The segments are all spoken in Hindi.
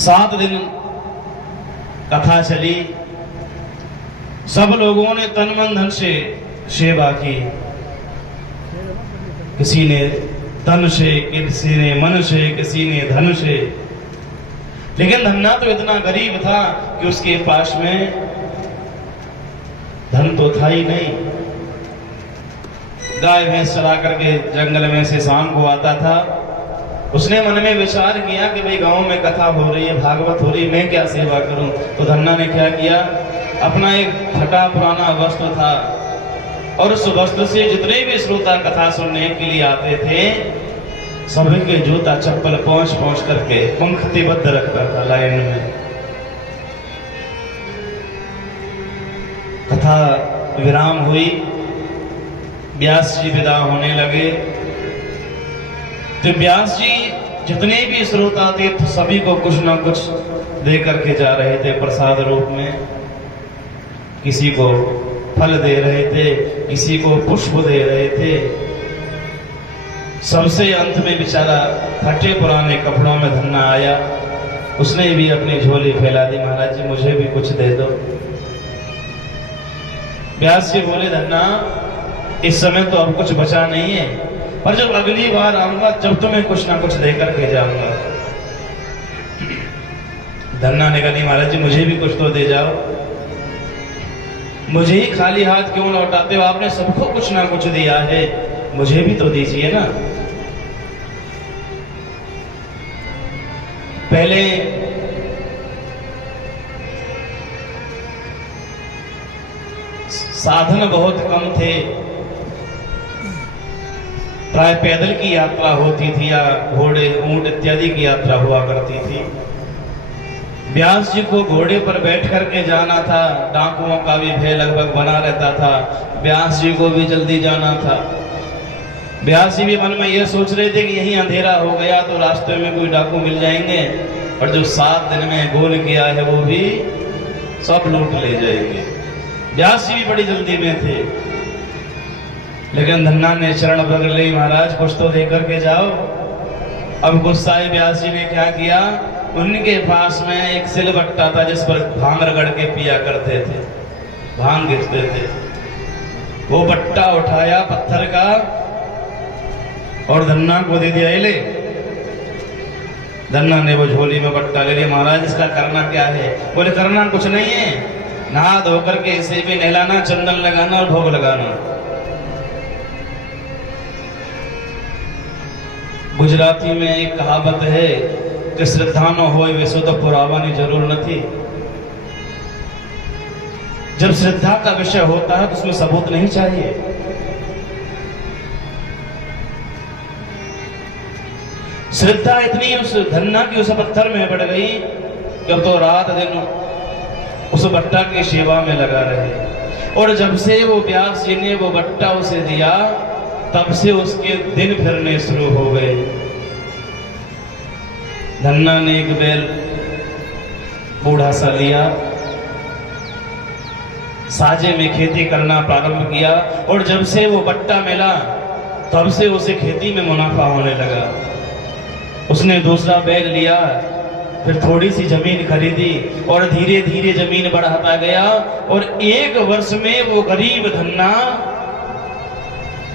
7 दिन कथा चली। सब लोगों ने तन मन धन से सेवा की, किसी ने तन से, किसी ने मन से, किसी ने धन से। लेकिन धन्ना तो इतना गरीब था कि उसके पास में धन तो था ही नहीं। गाय भैंस चला करके जंगल में से शाम को आता था। उसने मन में विचार किया कि भाई गांव में कथा हो रही है, भागवत हो रही है, मैं क्या सेवा करूं। तो धन्ना ने क्या किया, अपना एक फटा पुराना वस्त्र था और उस वस्त्र से जितने भी श्रोता कथा सुनने के लिए आते थे सभी के जूता चप्पल पहुंच पहुंच करके पंक्तिबद्ध रखता था लाइन में। कथा विराम हुई, व्यास जी विदा होने लगे। तो व्यास जी जितने भी श्रोता थे तो सभी को कुछ ना कुछ दे करके जा रहे थे प्रसाद रूप में। किसी को फल दे रहे थे, किसी को पुष्प दे रहे थे। सबसे अंत में बेचारा फटे पुराने कपड़ों में धन्ना आया। उसने भी अपनी झोली फैला दी, महाराज जी मुझे भी कुछ दे दो। व्यास जी बोले, धन्ना इस समय तो अब कुछ बचा नहीं है, पर जब अगली बार आऊंगा जब तुम्हें कुछ ना कुछ दे करके जाऊंगा। धन्ना ने कहा, नहीं महाराज जी मुझे भी कुछ तो दे जाओ, मुझे ही खाली हाथ क्यों लौटाते हो, आपने सबको कुछ ना कुछ दिया है, मुझे भी तो दीजिए ना। पहले साधन बहुत कम थे, प्राय पैदल की यात्रा होती थी या घोड़े ऊंट इत्यादि की यात्रा हुआ करती थी। व्यास जी को घोड़े पर बैठ करके जाना था, डाकुओं का भी भय लगभग बना रहता था, व्यास जी को भी जल्दी जाना था। व्यास जी भी मन में यह सोच रहे थे कि यहीं अंधेरा हो गया तो रास्ते में कोई डाकू मिल जाएंगे और जो 7 दिन में गोल किया है वो भी सब लूट ले जाएंगे। व्यास जी भी बड़ी जल्दी में थे, लेकिन धन्ना ने चरण पकड़ ली, महाराज कुछ तो दे करके जाओ। अब गुस्साए व्यास जी ने क्या किया, उनके पास में एक सिलबट्टा था जिस पर भांग रगड़ के पिया करते थे, भांग गिरते थे। वो बट्टा उठाया पत्थर का और धन्ना को दे दिया, ले। धन्ना ने वो झोली में बट्टा ले लिया। महाराज इसका करना क्या है? बोले करना कुछ नहीं है, नहा धो करके इसे भी नहलाना, चंदन लगाना और भोग लगाना। गुजराती में एक कहावत है कि श्रद्धा न हो वैसे तो पुरावानी जरूर नहीं। जब श्रद्धा का विषय होता है तो उसमें सबूत नहीं चाहिए। श्रद्धा इतनी उस धन्ना की उस पत्थर में बढ़ गई कि अब तो रात दिन उस बट्टा की सेवा में लगा रहे। और जब से वो व्यास जी ने वो बट्टा उसे दिया तब से उसके दिन फिरने शुरू हो गए। धन्ना ने एक बैल बूढ़ा सा लिया, साजे में खेती करना प्रारंभ किया और जब से वो बट्टा मिला तब से उसे खेती में मुनाफा होने लगा। उसने दूसरा बैल लिया, फिर थोड़ी सी जमीन खरीदी और धीरे धीरे जमीन बढ़ाता गया और 1 वर्ष में वो गरीब धन्ना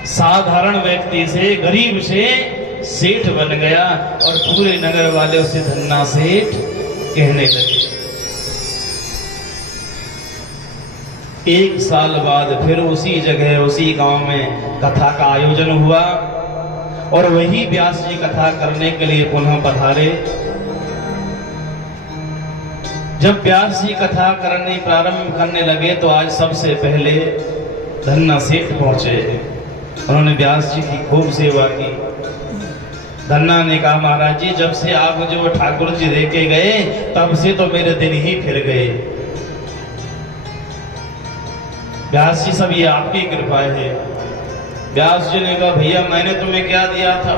साधारण व्यक्ति से, गरीब से सेठ बन गया और पूरे नगर वाले उसे धन्ना सेठ कहने लगे। 1 साल बाद फिर उसी जगह उसी गांव में कथा का आयोजन हुआ और वही व्यास जी कथा करने के लिए पुनः पधारे। जब व्यास जी कथा करने प्रारंभ करने लगे तो आज सबसे पहले धन्ना सेठ पहुंचे। उन्होंने व्यास जी की खूब सेवा की। धन्ना ने कहा, महाराज जी जब से आप मुझे वो ठाकुर जी देके गए तब से तो मेरे दिन ही फिर गए। व्यास जी सब ये आपकी कृपा है। व्यास जी ने कहा, भैया मैंने तुम्हें क्या दिया था?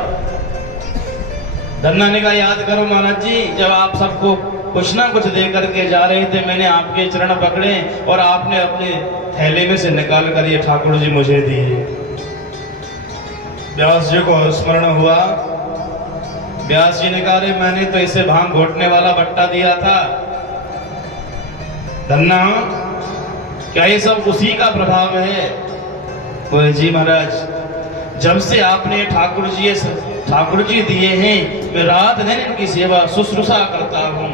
धन्ना ने कहा, याद करो महाराज जी, जब आप सबको कुछ ना कुछ दे करके जा रहे थे मैंने आपके चरण पकड़े और आपने अपने थैले में से निकाल कर ये ठाकुर जी मुझे दिए। व्यास जी को स्मरण हुआ, व्यास जी ने कहा, अरे मैंने तो इसे भांग घोटने वाला बट्टा दिया था। धन्ना, क्या ये सब उसी का प्रभाव है? बोले, जी महाराज, जब से आपने ठाकुर जी दिए हैं, मैं रात दिन इनकी सेवा शुश्रूषा करता हूँ,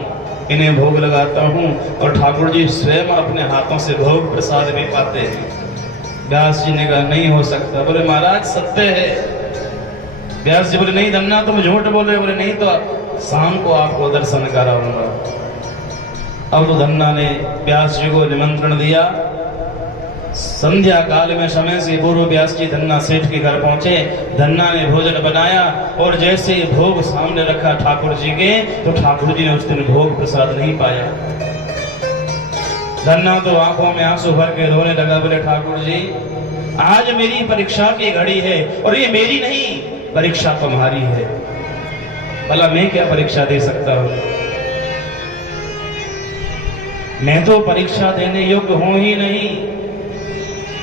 इन्हें भोग लगाता हूँ, और ठाकुर जी स्वयं अपने हाथों से भोग प्रसाद भी पाते हैं। व्यास जी ने कहा, नहीं हो सकता। बोले, महाराज सत्य है। व्यास जी बोले, नहीं धन्ना, तुम झूठ बोल रहे हो। बोले, नहीं तो शाम को आपको दर्शन कराऊंगा। अब तो धन्ना ने व्यास जी को निमंत्रण दिया। संध्या काल में समय से पूर्व व्यास जी धन्ना सेठ के घर पहुंचे। धन्ना ने भोजन बनाया, और जैसे भोग सामने रखा ठाकुर जी के, तो ठाकुर जी ने उस दिन भोग प्रसाद नहीं पाया। धन्ना तो आंखों में आंसू भर के रोने लगा। बोले, ठाकुर जी, आज मेरी परीक्षा की घड़ी है, और ये मेरी नहीं, परीक्षा तुम्हारी है। भला मैं क्या परीक्षा दे सकता हूं? मैं तो परीक्षा देने योग्य हूं ही नहीं।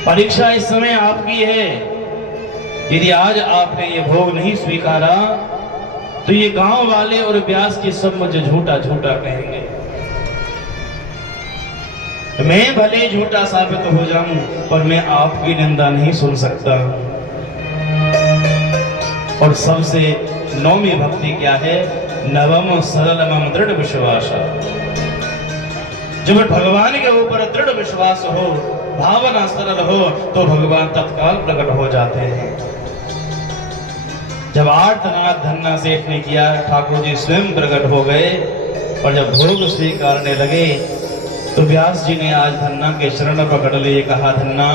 परीक्षा इस समय आपकी है। यदि आज आपने ये भोग नहीं स्वीकारा, तो ये गांव वाले और व्यास के सब मुझे झूठा झूठा कहेंगे। मैं भले झूठा साबित हो जाऊं, पर मैं आपकी निंदा नहीं सुन सकता। और सबसे नौवीं भक्ति क्या है? नवम सरल मम दृढ़ विश्वास। जब भगवान के ऊपर दृढ़ विश्वास हो, भावना सरल हो, तो भगवान तत्काल प्रकट हो जाते हैं। जब आर्तनाद धन्ना सेठ ने किया, ठाकुर जी स्वयं प्रकट हो गए, और जब भोग स्वीकारने लगे, तो व्यास जी ने आज धन्ना के शरण पकड़ लिए। कहा, धन्ना,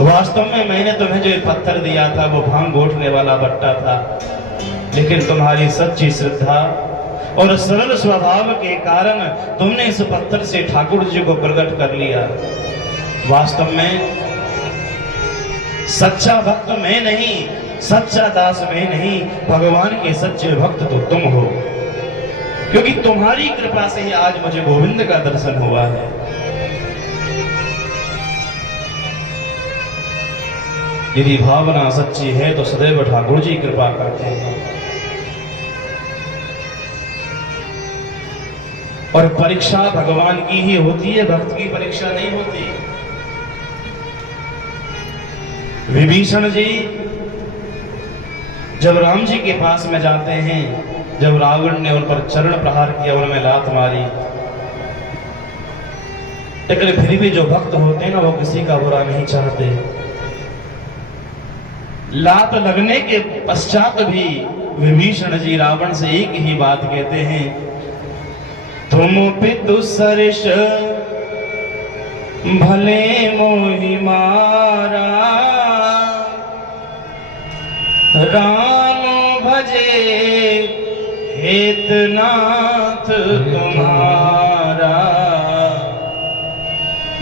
वास्तव में मैंने तुम्हें जो पत्थर दिया था, वो भांग घोटने वाला बट्टा था, लेकिन तुम्हारी सच्ची श्रद्धा और सरल स्वभाव के कारण तुमने इस पत्थर से ठाकुर जी को प्रकट कर लिया। वास्तव में सच्चा भक्त मैं नहीं, सच्चा दास मैं नहीं, भगवान के सच्चे भक्त तो तुम हो, क्योंकि तुम्हारी कृपा से ही आज मुझे गोविंद का दर्शन हुआ है। यदि भावना सच्ची है, तो सदैव ठाकुर जी कृपा करते हैं। और परीक्षा भगवान की ही होती है, भक्त की परीक्षा नहीं होती। विभीषण जी जब राम जी के पास में जाते हैं, जब रावण ने उन पर चरण प्रहार किया, उनमें लात मारी, लेकिन फिर भी जो भक्त होते हैं ना, वो किसी का बुरा नहीं चाहते। लात लगने के पश्चात भी विभीषण जी रावण से एक ही बात कहते हैं, तुम पितु सरिष भले मोहि मारा, राम भजे हेतनाथ तुम्हारा,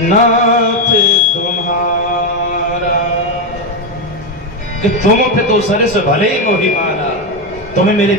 नाथ तुम्हारा। कि तुम पितु सरिष भले मोहि मारा, तुम्हें मेरे